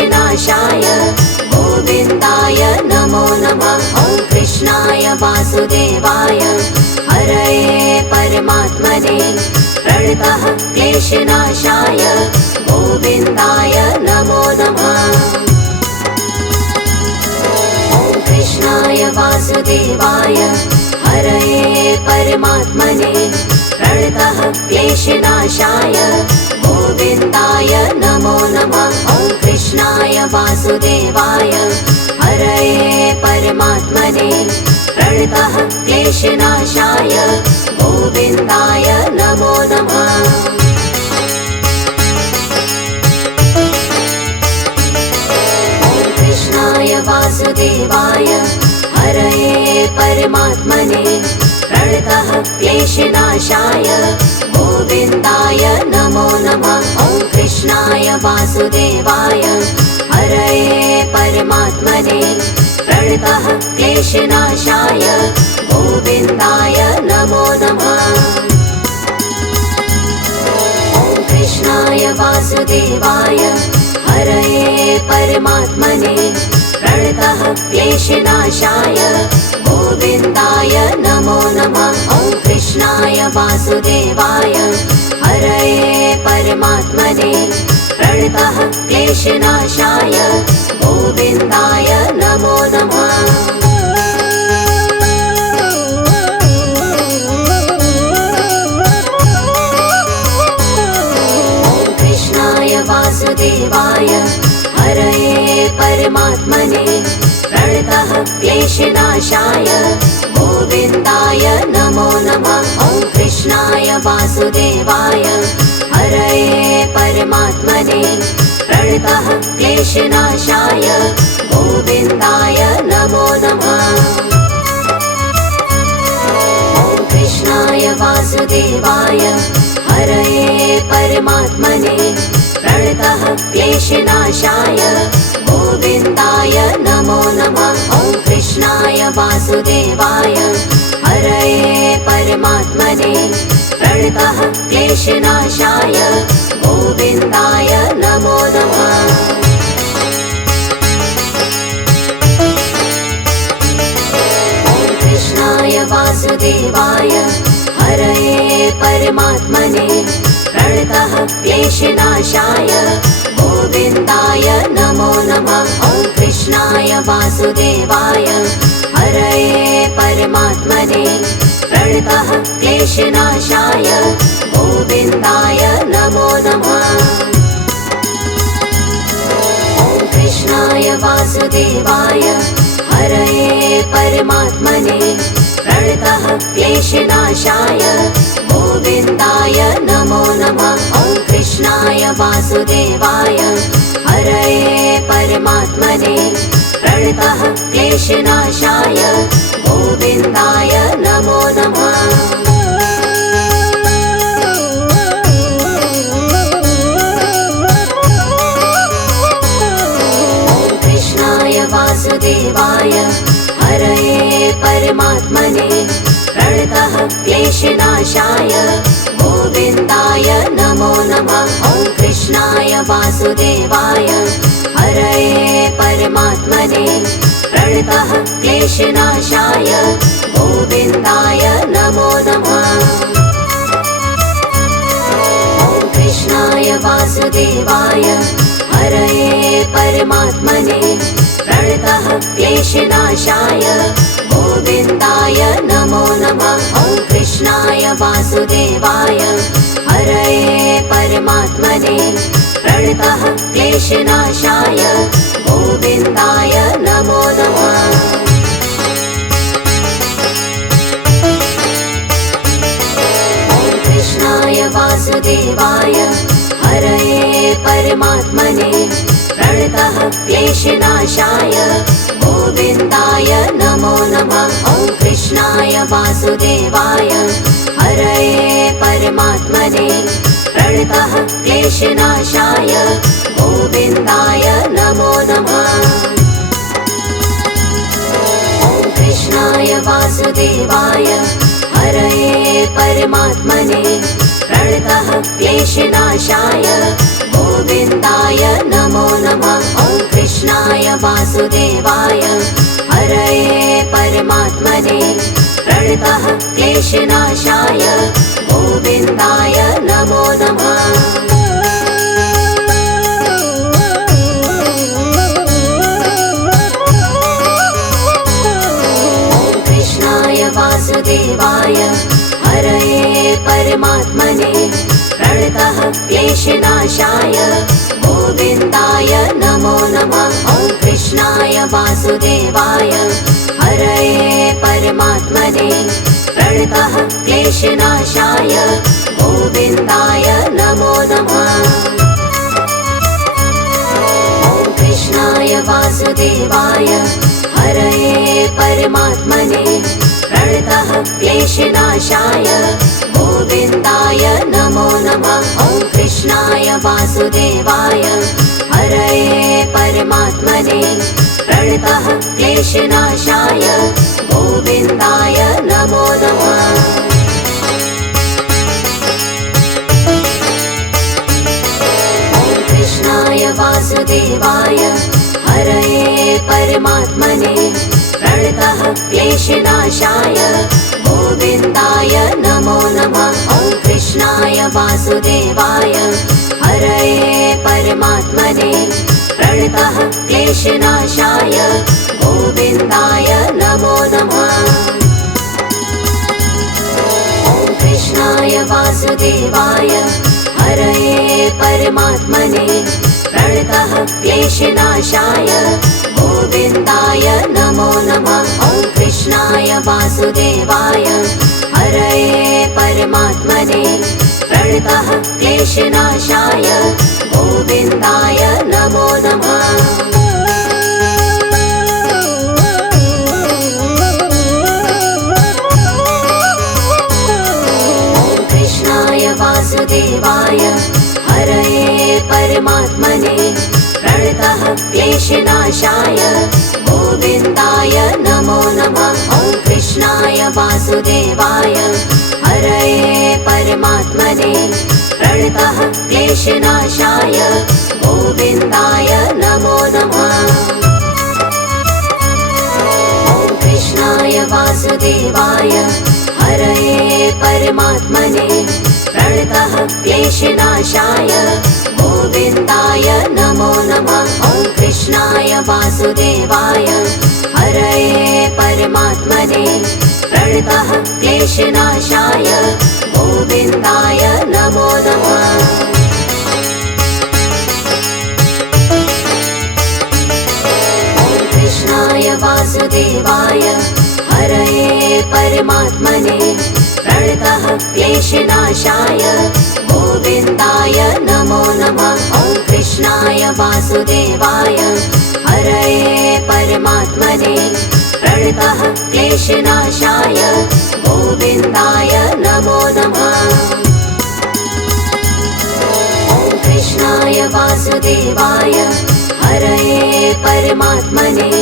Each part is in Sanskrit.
क्लेशनाशाय गोविन्दाय नमो नमः। ॐ कृष्णाय वासुदेवाय हरये परमात्मने प्रणतः क्लेशनाशाय गोविन्दाय नमो नमः। ॐ कृष्णाय वासुदेवाय हरये परमात्मने प्रणतः क्लेशनाशाय गोविन्दाय नमो नमः। ॐ कृष्णाय वासुदेवाय हरये परमात्मने प्रणतः क्लेशनाशाय गोविन्दाय नमो नमः। ॐ कृष्णाय वासुदेवाय हरये परमात्मने प्रणतः क्लेशनाशाय गोविन्दाय नमो नमः। ॐ कृष्णाय वासुदेवाय हरये परमात्मने प्रणतः क्लेशनाशाय गोविन्दाय नमो नमः। ॐ कृष्णाय वासुदेवाय हरये परमात्मने प्रणतः क्लेशनाशाय गोविन्दाय नमो नमः। ॐ कृष्णाय वासुदेवाय हरये परमात्मने प्रणतः क्लेशनाशाय गोविन्दाय नमो नमः। ॐ कृष्णाय वासुदेवाय हरये परमात्मने प्रणतः क्लेशनाशाय गोविन्दाय नमो नमः। ॐ कृष्णाय वासुदेवाय हरये परमात्मने प्रणतः क्लेशनाशाय गोविन्दाय नमो नमः। ॐ कृष्णाय वासुदेवाय हरये परमात्मने प्रणतः क्लेशनाशाय गोविन्दाय नमो नमः। ॐ कृष्णाय वासुदेवाय हरये परमात्मने प्रणतः क्लेशनाशाय गोविन्दाय नमो नमः। ॐ कृष्णाय वासुदेवाय हरये परमात्मने प्रणतः क्लेशनाशाय गोविन्दाय नमो नमः। ॐ कृष्णाय वासुदेवाय हरये परमात्मने प्रणतः क्लेशनाशाय गोविन्दाय नमो नमः। ॐ कृष्णाय वासुदेवाय हरये परमात्मने प्रणतः क्लेशनाशाय गोविन्दाय नमो नमः। ॐ कृष्णाय वासुदेवाय हरये परमात्मने प्रणतः क्लेशनाशाय गोविन्दाय नमो नमः। ॐ कृष्णाय वासुदेवाय हरये परमात्मने प्रणतः क्लेशनाशाय गोविन्दाय नमो नमः। ॐ कृष्णाय वासुदेवाय हरये परमात्मने प्रणतः क्लेशनाशाय गोविन्दाय नमो नमः। ॐ कृष्णाय वासुदेवाय हरये परमात्मने प्रणतः क्लेशनाशाय गोविन्दाय नमो नमः। ॐ कृष्णाय वासुदेवाय हरये परमात्मने प्रणतः क्लेशनाशाय गोविन्दाय नमो नमः। ॐ कृष्णाय वासुदेवाय हरये परमात्मने प्रणतः क्लेशनाशाय गोविन्दाय नमो नमः। ॐ कृष्णाय वासुदेवाय हरये परमात्मने प्रणतः क्लेशनाशाय गोविन्दाय नमो नमः। ॐ कृष्णाय वासुदेवाय हरये परमात्मने प्रणतः क्लेशनाशाय गोविन्दाय नमो नमः। ॐ कृष्णाय वासुदेवाय हरये परमात्मने प्रणतः क्लेशनाशाय गोविन्दाय नमो नमः। वासुदेवाय हरये परमात्मने प्रणतः क्लेशनाशाय गोविन्दाय नमो नमः। ॐ कृष्णाय वासुदेवाय हरये परमात्मने प्रणतः क्लेशनाशाय गोविन्दाय नमो नमः। ॐ कृष्णाय वासुदेवाय हरये परमात्मने प्रणतः क्लेशनाशाय गोविन्दाय नमो नमः। ॐ कृष्णाय वासुदेवाय हरये परमात्मने प्रणतः क्लेशनाशाय गोविन्दाय नमो नमः। ॐ कृष्णाय वासुदेवाय हरये परमात्मने प्रणतः क्लेशनाशाय गोविन्दाय नमो नमः। ॐ कृष्णाय वासुदेवाय हरये परमात्मने प्रणतः क्लेशनाशाय गोविन्दाय नमो नमः। ॐ कृष्णाय वासुदेवाय हरये परमात्मने प्रणतः क्लेशनाशाय गोविन्दाय नमो नमः। ॐ कृष्णाय वासुदेवाय हरये परमात्मने प्रणतः क्लेशनाशाय गोविन्दाय नमो नमः। ॐ कृष्णाय वासुदेवाय हरये परमात्मने प्रणतः क्लेशनाशाय गोविन्दाय नमो नमः। ॐ कृष्णाय वासुदेवाय हरये परमात्मने प्रणतः क्लेशनाशाय गोविन्दाय नमो नमः। ॐ कृष्णाय वासुदेवाय हरये परमात्मने प्रणतः क्लेशनाशाय गोविन्दाय नमो नमः। ॐ कृष्णाय वासुदेवाय हरये परमात्मने प्रणतः क्लेशनाशाय गोविन्दाय नमो नमः। ॐ कृष्णाय वासुदेवाय हरये परमात्मने प्रणतः क्लेशनाशाय गोविन्दाय नमो नमः। ॐ कृष्णाय वासुदेवाय हरये परमात्मने प्रणतः क्लेशनाशाय गोविन्दाय नमो नमः। ॐ कृष्णाय वासुदेवाय हरये परमात्मने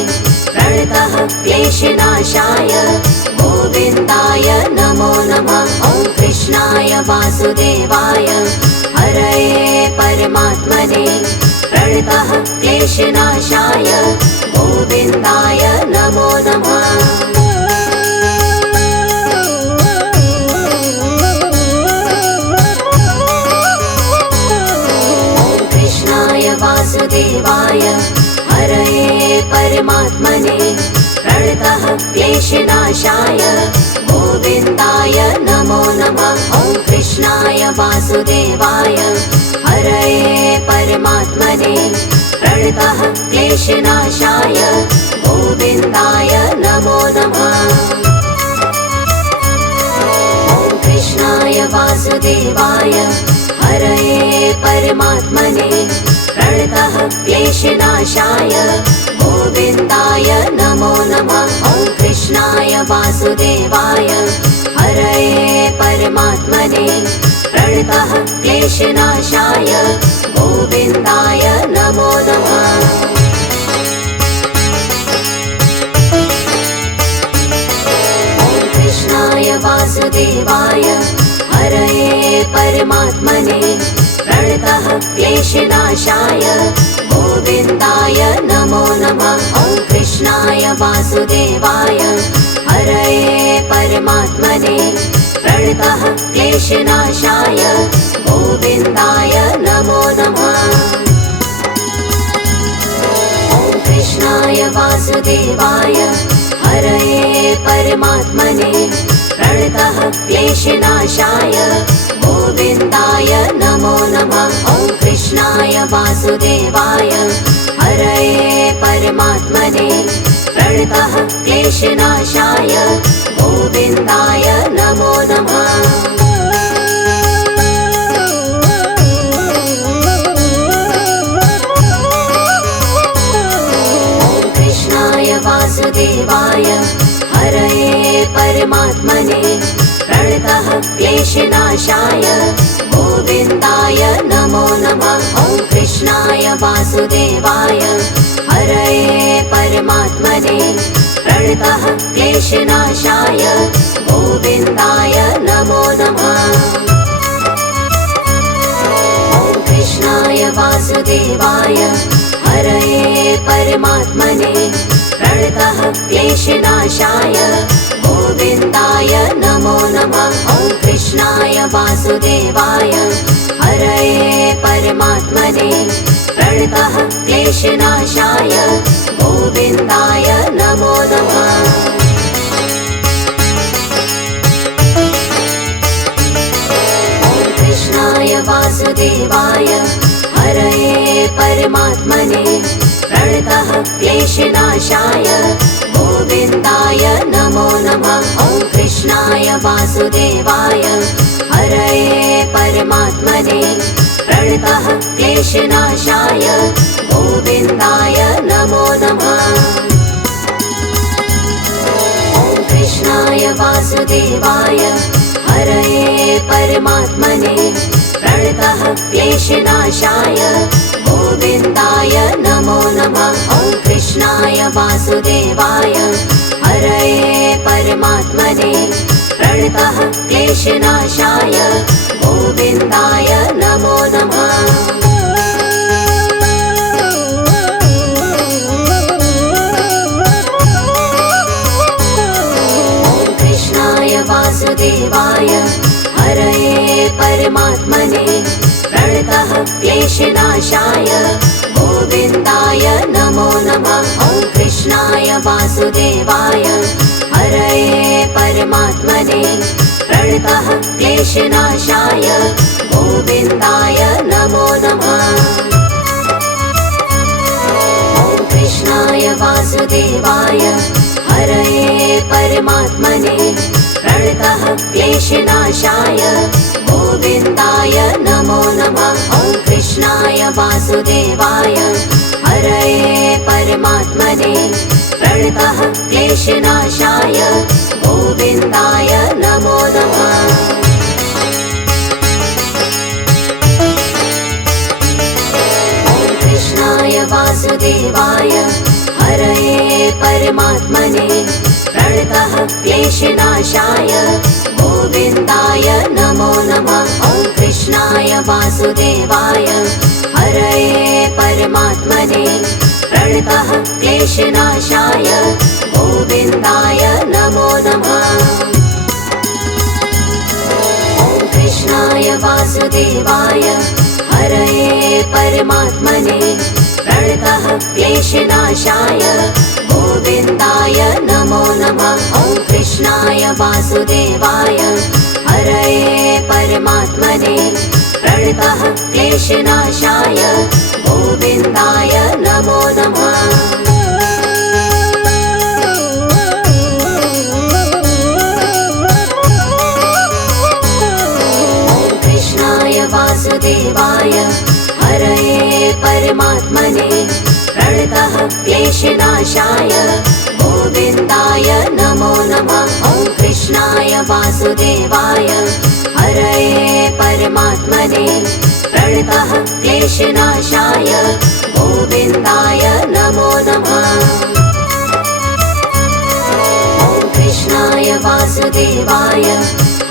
प्रणतः क्लेशनाशाय गोविन्दाय नमो नमः। ॐ कृष्णाय वासुदेवाय हरये परमात्मने प्रणतः क्लेशनाशाय गोविन्दाय नमो नमः। ॐ कृष्णाय वासुदेवाय हरये परमात्मने प्रणतः क्लेशनाशाय गोविन्दाय नमो नमः। ॐ कृष्णाय वासुदेवाय हरये परमात्मने प्रणतः क्लेशनाशाय गोविन्दाय नमो नमः। ॐ कृष्णाय वासुदेवाय हरये परमात्मने प्रणतः क्लेशनाशाय गोविन्दाय नमो नमः। ॐ कृष्णाय वासुदेवाय हरये परमात्मने प्रणतः क्लेशनाशाय गोविन्दाय नमो नमः। ॐ कृष्णाय वासुदेवाय हरये परमात्मने प्रणतः क्लेशनाशाय गोविन्दाय नमो नमः। ॐ कृष्णाय वासुदेवाय हरये परमात्मने प्रणतः क्लेशनाशाय गोविन्दाय नमो नमः। ॐ कृष्णाय वासुदेवाय हरये परमात्मने प्रणतः क्लेशनाशाय गोविन्दाय नमो नमः। ॐ कृष्णाय वासुदेवाय हरये परमात्मने प्रणतः क्लेशनाशाय गोविन्दाय नमो नमः। ॐ कृष्णाय वासुदेवाय हरये परमात्मने प्रणतः क्लेशनाशाय गोविन्दाय नमो नमः। ॐ कृष्णाय वासुदेवाय हरये परमात्मने प्रणतः क्लेशनाशाय गोविन्दाय नमो नमः। ॐ कृष्णाय वासुदेवाय हरये परमात्मने प्रणतः क्लेशनाशाय गोविन्दाय नमो नमः। ॐ कृष्णाय वासुदेवाय हरये परमात्मने प्रणतः क्लेशनाशाय गोविन्दाय नमो नमः। ॐ कृष्णाय वासुदेवाय हरये परमात्मने प्रणतः क्लेशनाशाय गोविन्दाय नमो नमः। ॐ कृष्णाय वासुदेवाय हरये परमात्मने प्रणतः क्लेशनाशाय गोविन्दाय नमो नमः। ॐ कृष्णाय वासुदेवाय हरये परमात्मने प्रणतः क्लेशनाशाय गोविन्दाय नमो नमः। ॐ कृष्णाय वासुदेवाय हरये परमात्मने प्रणतः क्लेशनाशाय गोविन्दाय नमो नमः। ॐ कृष्णाय वासुदेवाय हरये परमात्मने प्रणतः क्लेशनाशाय गोविन्दाय नमो नमः। ॐ कृष्णाय वासुदेवाय हरये परमात्मने प्रणतः क्लेशनाशाय गोविन्दाय नमो नमः। ॐ कृष्णाय वासुदेवाय हरये परमात्मने प्रणतः क्लेशनाशाय गोविन्दाय नमो नमः। ॐ कृष्णाय वासुदेवाय हरये परमात्मने प्रणतः क्लेशनाशाय गोविन्दाय नमो नमः। ॐ कृष्णाय वासुदेवाय हरये परमात्मने प्रणतः क्लेशनाशाय गोविन्दाय नमो नमः। ॐ कृष्णाय वासुदेवाय हरये परमात्मने प्रणतः क्लेशनाशाय गोविन्दाय नमो नमः। ॐ कृष्णाय वासुदेवाय हरये परमात्मने प्रणतः क्लेशनाशाय गोविन्दाय नमो नमः। ॐ कृष्णाय वासुदेवाय हरये परमात्मने प्रणतः क्लेशनाशाय गोविन्दाय नमो नमः। ॐ कृष्णाय वासुदेवाय हरये परमात्मने प्रणतः क्लेशनाशाय गोविन्दाय नमो नमः। ॐ कृष्णाय वासुदेवाय हरये परमात्मने प्रणतः क्लेशनाशाय गोविन्दाय नमो नमः। ॐ कृष्णाय वासुदेवाय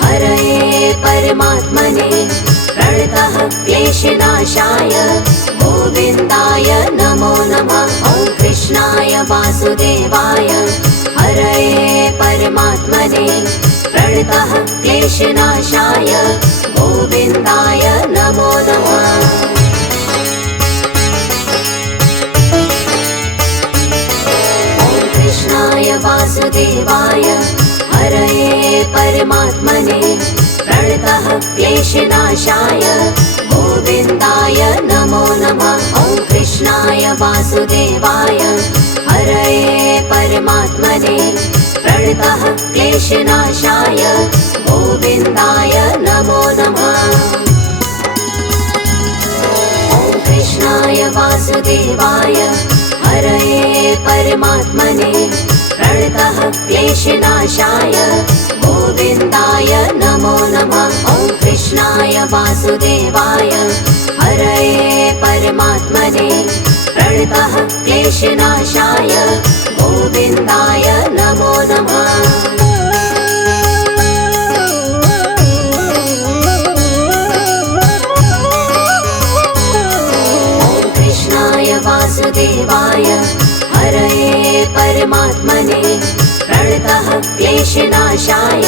हरये परमात्मने प्रणतः क्लेशनाशाय गोविन्दाय नमो नमः। ॐ कृष्णाय वासुदेवाय हरये परमात्मने प्रणतः क्लेशनाशाय गोविन्दाय नमो नमः। कृष्णाय वासुदेवाय हरये परमात्मने प्रणतः क्लेशनाशाय गोविन्दाय नमो नमः। ॐ कृष्णाय वासुदेवाय हरये परमात्मने प्रणतः क्लेशनाशाय गोविन्दाय नमो नमः। ॐ कृष्णाय वासुदेवाय हरये परमात्मने प्रणतः क्लेशनाशाय गोविन्दाय नमो नमः। ॐ कृष्णाय वासुदेवाय हरये परमात्मने प्रणतः क्लेशनाशाय गोविन्दाय नमो नमः। वासुदेवाय हरये परमात्मने प्रणतः क्लेशनाशाय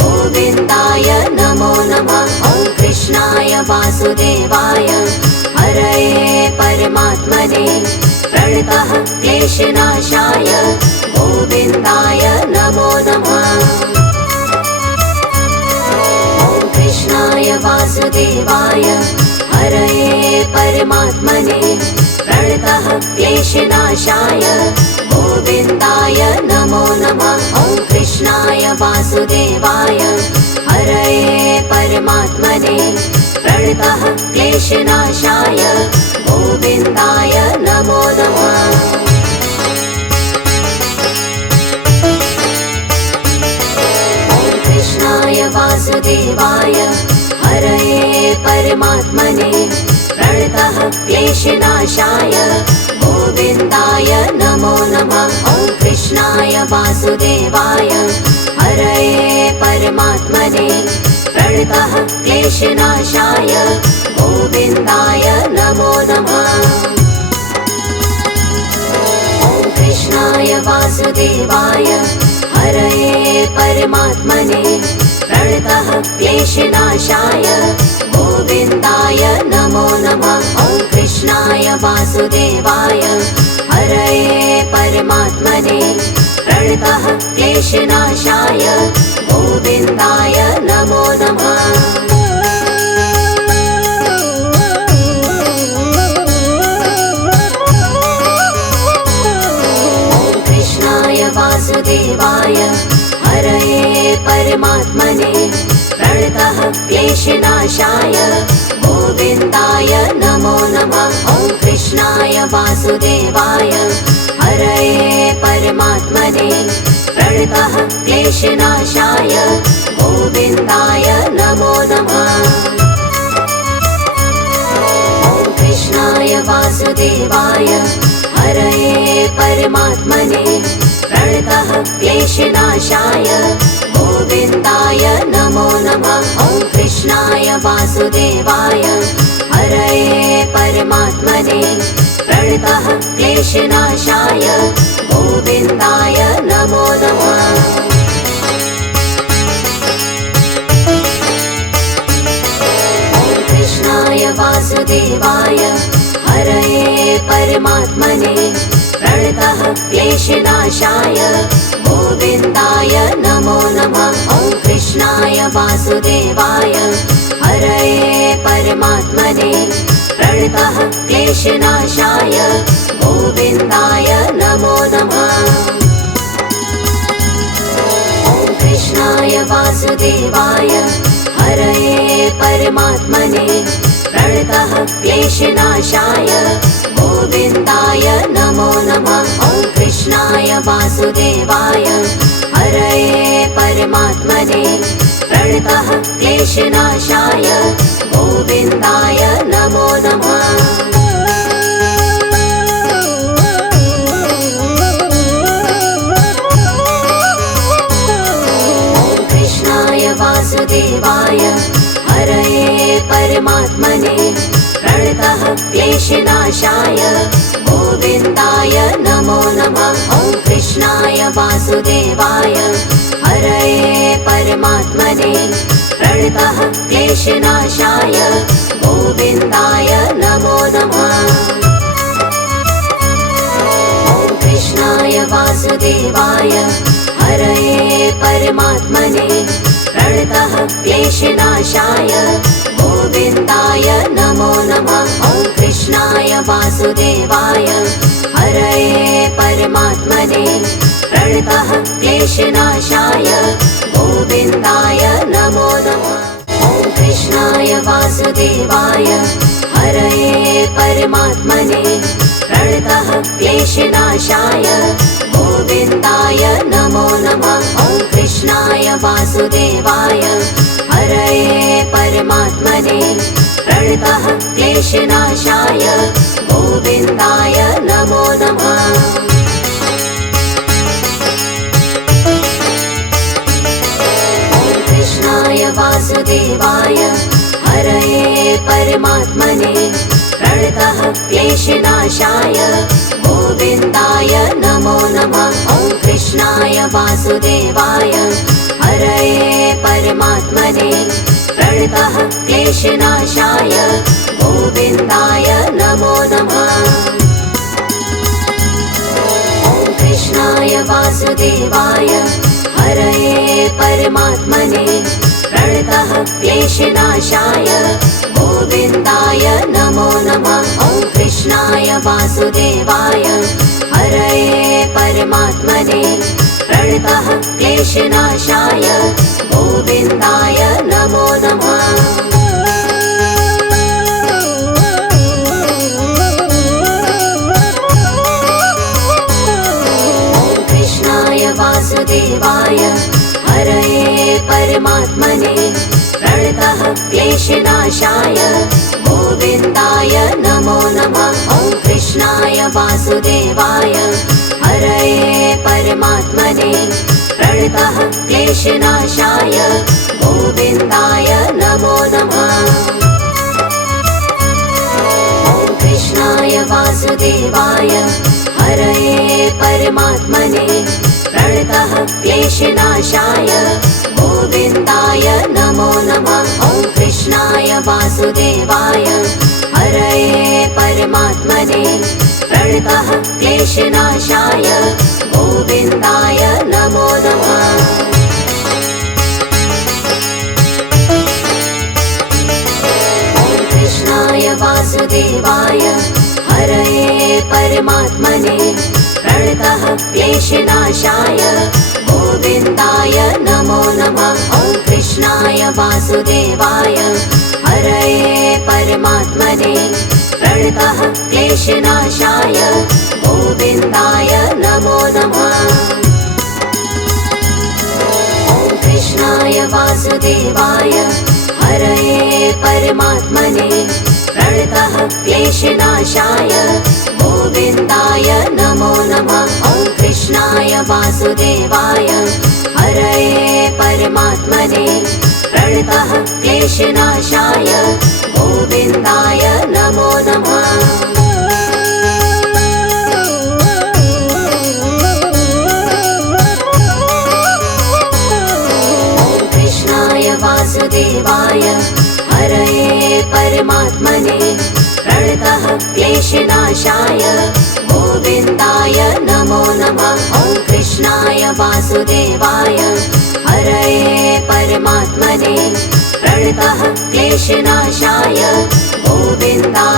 गोविन्दाय नमो नमः। ॐ कृष्णाय वासुदेवाय हरये परमात्मने प्रणतः क्लेशनाशाय गोविन्दाय नमो नमः। ॐ कृष्णाय वासुदेवाय हरये परमात्मने प्रणतः क्लेशनाशाय गोविन्दाय नमो नमः। ॐ कृष्णाय वासुदेवाय हरये परमात्मने प्रणतः क्लेशनाशाय गोविन्दाय नमो नमः। ॐ कृष्णाय वासुदेवाय हरये परमात्मने प्रणतः क्लेशनाशाय गोविन्दाय नमो नमः। ॐ कृष्णाय वासुदेवाय हरये परमात्मने प्रणतः क्लेशनाशाय गोविन्दाय नमो नमः। ॐ कृष्णाय वासुदेवाय हरये परमात्मने प्रणतः क्लेशनाशाय गोविन्दाय नमो नमः। ॐ कृष्णाय वासुदेवाय हरये परमात्मने प्रणतः क्लेशनाशाय गोविन्दाय नमो नमः। ॐ कृष्णाय वासुदेवाय हरये परमात्मने प्रणतः क्लेशनाशाय गोविन्दाय नमो नमः। ॐ कृष्णाय वासुदेवाय हरये परमात्मने प्रणतः क्लेशनाशाय गोविन्दाय नमो नमः। ॐ कृष्णाय वासुदेवाय हरये परमात्मने प्रणतः क्लेशनाशाय गोविन्दाय नमो नमः। ॐ कृष्णाय वासुदेवाय हरये परमात्मने प्रणतः क्लेशनाशाय गोविन्दाय नमो नमः। ॐ कृष्णाय वासुदेवाय हरये परमात्मने प्रणतः क्लेशनाशाय गोविन्दाय नमो नमः। ॐ कृष्णाय वासुदेवाय हरये परमात्मने प्रणतः क्लेशनाशाय गोविन्दाय नमो नमः। ॐ कृष्णाय वासुदेवाय हरये परमात्मने प्रणतः क्लेशनाशाय गोविन्दाय नमो नमः। ॐ कृष्णाय वासुदेवाय हरये परमात्मने प्रणतः क्लेशनाशाय गोविन्दाय नमो नमः। ॐ कृष्णाय वासुदेवाय हरये परमात्मने प्रणतः क्लेशनाशाय क्लेशनाशाय गोविन्दाय नमो नमः। ॐ कृष्णाय वासुदेवाय हरये परमात्मने प्रणतः क्लेशनाशाय गोविन्दाय नमो नमः। ॐ कृष्णाय वासुदेवाय हरये परमात्मने प्रणतः क्लेशनाशाय गोविन्दाय नमो नमः। ॐ कृष्णाय वासुदेवाय हरये परमात्मने प्रणतः क्लेशनाशाय गोविन्दाय नमो नमः। ॐ कृष्णाय वासुदेवाय हरये परमात्मने प्रणतः क्लेशनाशाय गोविन्दाय नमो नमः। ॐ कृष्णाय वासुदेवाय हरये परमात्मने प्रणतः क्लेशनाशाय गोविन्दाय नमो नमः। ॐ कृष्णाय वासुदेवाय हरये परमात्मने प्रणतः क्लेशनाशाय गोविन्दाय नमो नमः। ॐ कृष्णाय वासुदेवाय हरये परमात्मने प्रणतः क्लेशनाशाय गोविन्दाय नमो नमः। ॐ कृष्णाय वासुदेवाय हरये परमात्मने प्रणतः क्लेशनाशाय गोविन्दाय नमो नमः। ॐ कृष्णाय वासुदेवाय हरये परमात्मने प्रणतः क्लेशनाशाय गोविन्दाय नमो नमः। ॐ कृष्णाय वासुदेवाय हरये परमात्मने प्रणतः क्लेशनाशाय गोविन्दाय नमो नमः। ॐ कृष्णाय वासुदेवाय हरये परमात्मने प्रणतः क्लेशनाशाय गोविन्दाय नमो नमः। ॐ कृष्णाय वासुदेवाय हरये परमात्मने प्रणतः क्लेशनाशाय गोविन्दाय नमो नमः। ॐ कृष्णाय वासुदेवाय हरये परमात्मने प्रणतः क्लेशनाशाय गोविन्दाय नमो नमः। ॐ कृष्णाय वासुदेवाय हरये परमात्मने प्रणतः क्लेशनाशाय गोविन्दाय नमो नमः। ॐ कृष्णाय वासुदेवाय हरये परमात्मने प्रणतः क्लेशनाशाय गोविन्दाय नमो नमः। ॐ कृष्णाय वासुदेवाय हरये परमात्मने प्रणतः क्लेशनाशाय गोविन्दाय नमो नमः। ॐ कृष्णाय वासुदेवाय हरये परमात्मने प्रणतः क्लेशनाशाय गोविन्दाय नमो नमः। ॐ कृष्णाय वासुदेवाय हरये परमात्मने प्रणतः क्लेशनाशाय गोविन्दाय नमो नमः। ॐ कृष्णाय वासुदेवाय हरये परमात्मने प्रणतः क्लेशनाशाय गोविन्दाय